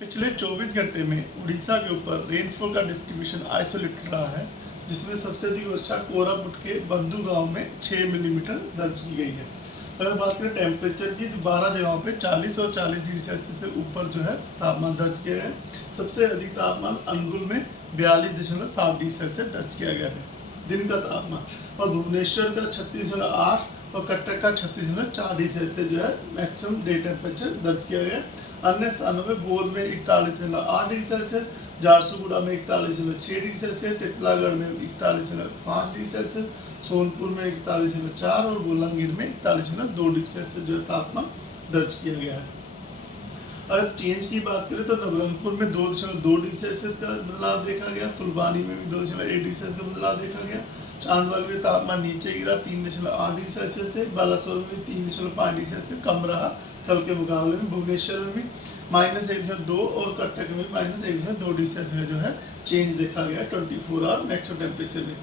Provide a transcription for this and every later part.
पिछले 24 घंटे में उड़ीसा के ऊपर रेनफॉल का डिस्ट्रीब्यूशन आइसोलेटेड रहा है, जिसमें सबसे अधिक वर्षा कोरापुट के बंधु गांव में 6 मिलीमीटर दर्ज की गई है। अगर बात करें टेम्परेचर की, तो 12 जगहों पे 40 और 40 डिग्री सेल्सियस से ऊपर जो है तापमान दर्ज किया गया है। सबसे अधिक तापमान अनुगुल में 42.7 डिग्री सेल्सियस दर्ज किया गया है दिन का तापमान, और भुवनेश्वर का 36.8 और कटक का 36.4 डिग्री सेल्सियस जो है मैक्सिमम डे टेम्परेचर दर्ज किया गया। अन्य स्थानों में बोध में 41.8 डिग्री सेल्सियस, झारसुगुड़ा में 41.6 डिग्री सेल्सियस, तितलागढ़ में 41.5 डिग्री सेल्सियस, सोनपुर में 41.4 और बोलांगीर में 41.2 डिग्री सेल्सियस जो है तापमान दर्ज किया गया है। अगर चेंज की बात करें तो नवरंगपुर में 2.2 डिग्री सेल्सियस का बदलाव देखा गया, फुलबानी में भी 2.1 डिग्री सेल्सियस का बदलाव देखा गया, चांदवाल में तापमान नीचे गिरा 3.8 डिग्री सेल्सियस से, बालासोर में भी 3.5 डिग्री सेल्सियस कम रहा कल के मुकाबले में, भुवनेश्वर में भी -1.2 और कटक में -1.2 डिग्री सेल्सियस जो है चेंज देखा गया 24 आवर मैक्सिमम टेम्परेचर में।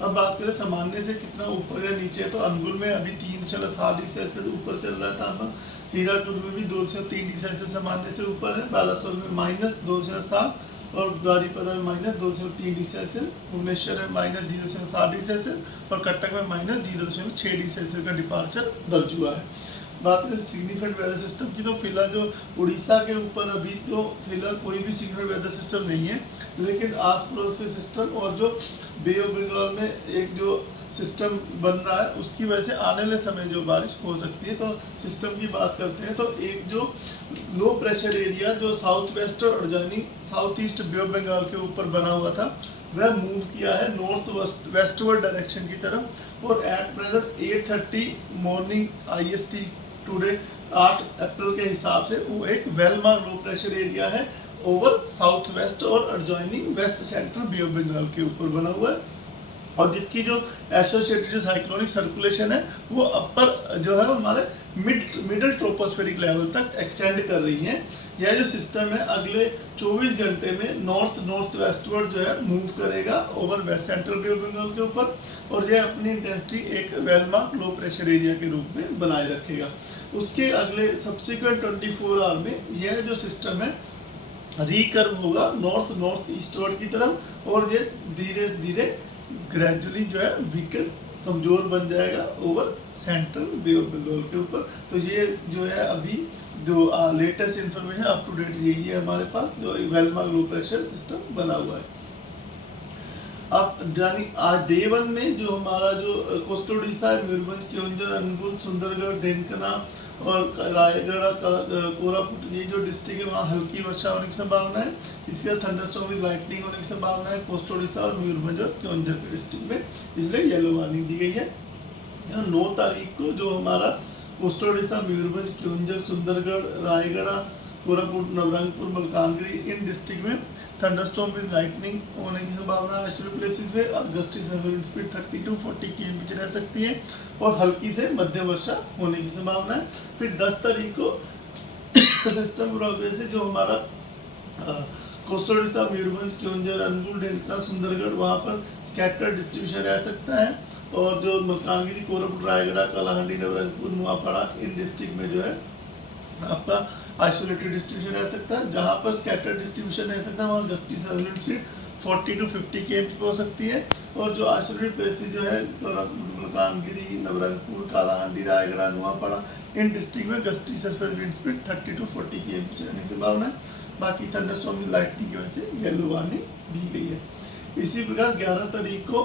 अब बात करें सामान्य से कितना ऊपर या नीचे है, तो अनुगुल में अभी 3.7 डिग्री सेल्सियस ऊपर चल रहा है तापमान, हीराकुद में भी 2.3 डिग्री सेल्सियस सामान्य से ऊपर है, बालासोर में -2.7 और बारीपदा में -2.3 डिग्री सेल्सियस, भुवनेश्वर में -0.7 डिग्री सेल्सियस और कटक में -0.6 डिग्री सेल्सियस का डिपार्चर दर्ज हुआ है। बात करें सिग्निफिकेंट वेदर सिस्टम की, तो फिलहाल जो उड़ीसा के ऊपर अभी तो फिलहाल कोई भी सिग्निफिकेंट वेदर सिस्टम नहीं है, लेकिन आस पड़ोस के सिस्टम और जो बे ऑफ बंगाल में एक जो सिस्टम बन रहा है उसकी वजह से आने वाले समय जो बारिश हो सकती है। तो सिस्टम की बात करते हैं, तो एक जो लो प्रेशर एरिया जो साउथ वेस्ट और adjoining south east bay of Bengal के ऊपर बना हुआ था, वह मूव किया है नॉर्थ वेस्टवर्ड डायरेक्शन की तरफ, और at present 8:30 morning IST today 8 April के हिसाब से वो एक well mark low pressure area है ओवर साउथ वेस्ट और adjoining west central bay of Bengal के ऊपर बना हुआ है, और जिसकी जो एसोसिएटेड जो साइक्लोनिक सर्कुलेशन है वो अपर जो है हमारे मिडल ट्रोपोस्फेरिक लेवल तक एक्सटेंड कर रही है। यह जो सिस्टम है अगले 24 घंटे में नॉर्थ वेस्टवर्ड जो है मूव करेगा over west central bay of Bengal के ऊपर, और यह अपनी इंटेंसिटी एक वेलमार्क लो प्रेशर एरिया के रूप में बनाए रखेगा। उसके अगले सब्सिक्वेंट 24 आवर में यह जो सिस्टम है रिकर्व होगा नॉर्थ ईस्टवर्ड की तरफ, और ये धीरे धीरे ग्रेजुअली जो है वीकन कमजोर बन जाएगा over central bay of Bengal के ऊपर। तो ये जो है अभी जो latest information up to date यही है हमारे पास, जो well mark low pressure system बना हुआ है। अब यानी आज डे 1 में जो हमारा जो कोस्टल उड़ीसा है, मयूरभंज, केओंझर, अनुगुल, सुंदरगढ़, ढेंकना और रायगढ़, कोरापुट, ये जो डिस्ट्रिक्ट है वहाँ हल्की वर्षा होने की संभावना है। इसके बाद थंडरस्टॉर्म विद लाइटनिंग होने की संभावना है कोस्टल उड़ीसा और मयूरभंज और केओंझर के डिस्ट्रिक्ट में, इसलिए येलो वार्निंग दी गई है। 9 तारीख को जो हमारा कोस्टल उड़ीसा, मयूरभंज, केओंझर, सुंदरगढ़, रायगढ़, कोरापुट, नवरंगपुर, मलकानगिरी इन डिस्ट्रिक्ट में थंडरस्टॉर्म विद लाइटनिंग होने की संभावना है। ऐसे प्लेसेस में गस्टी स्पीड 30 to 40 km रह सकती है, और हल्की से मध्यम वर्षा होने की संभावना है। फिर 10 तारीख को सिस्टम प्रोग्रेस से जो हमारा कोस्टल उड़ीसा, मयूरभंज, केओंझर, अनुगुल, ढेंकना, सुंदरगढ़, वहाँ पर स्कैटर डिस्ट्रीब्यूशन रह सकता है, और जो मलकानगिरी, कोरापुट, रायगढ़, कालाहांडी, नवरंगपुर, नुआपाड़ा इन डिस्ट्रिक्ट में जो है आपका आइसोलेटेड डिस्ट्रीब्यूशन रह सकता है। जहाँ पर स्कैटर डिस्ट्रीब्यूशन रह सकता है वहाँ गस्टी स्पीड 40 to 50 km हो सकती है, और जो आइसोलेटेड प्लेसेस जो है मलकानगिरी, नवरंगपुर, कालाहांडी, रायगढ़, नुआपाड़ा इन डिस्ट्रिक्ट में gusty surface speed 30 to 40 km रहने की संभावना है। बाकी थंडरस्टॉर्म विद लाइटनिंग की वजह से येलो वार्निंग दी गई है। इसी प्रकार 11 तारीख को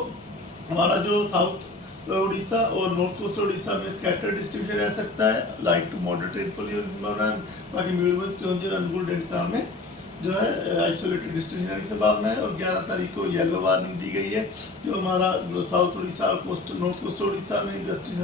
हमारा जो साउथ उड़ीसा और नॉर्थ कोस्ट उड़ीसा में स्कैटर डिस्ट्रीब्यूशन रह सकता है, लाइट टू मॉडरेट रेनफॉल की संभावना है। बाकी मयूरभंज, केओंझर, अनुगुल, ढेंकनाल में जो है आइसोलेटेड डिस्ट्रीब्यूशन की संभावना है, और 11 तारीख को येलो वार्निंग दी गई है। जो हमारा साउथ उड़ीसा और नॉर्थ कोस्ट उड़ीसा में गस्टी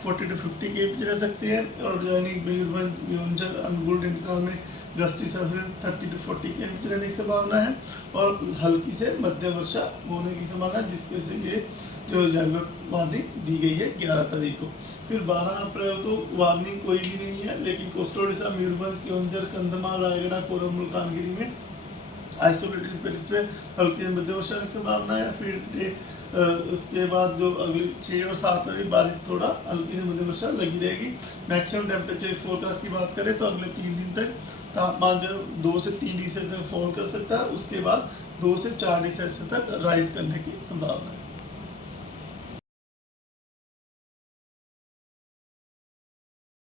40 to 50 km रह सकती है, और यानी मयूरभंज, केओंझर, अनुगुल, ढेंकनाल में गस्टी 30 to 40 km रहने की संभावना है, और हल्की से मध्यम वर्षा होने की संभावना है, जिसकी वजह से ये जो येलो वार्निंग दी गई है 11 तारीख को। फिर 12 अप्रैल को वार्निंग कोई भी नहीं है, लेकिन कोस्टल उड़ीसा, मयूरभंज, केओंझर, कंधमाल, रायगढ़, कोरम, मलकानगिरी में आइसोलेटेड प्लेस में हल्की से मध्यम वर्षा की संभावना है। फिर उसके बाद जो अगले 6 और 7 में भी बारिश थोड़ा हल्की से मध्यम वर्षा लगी रहेगी। मैक्सिमम टेम्परेचर फोरकास्ट की बात करें तो अगले 3 दिन तक तापमान जो 2 से 3 डिग्री सेल्सियस फॉल कर सकता है, उसके बाद 2 से 4 डिग्री सेल्सियस तक राइज करने की संभावना है।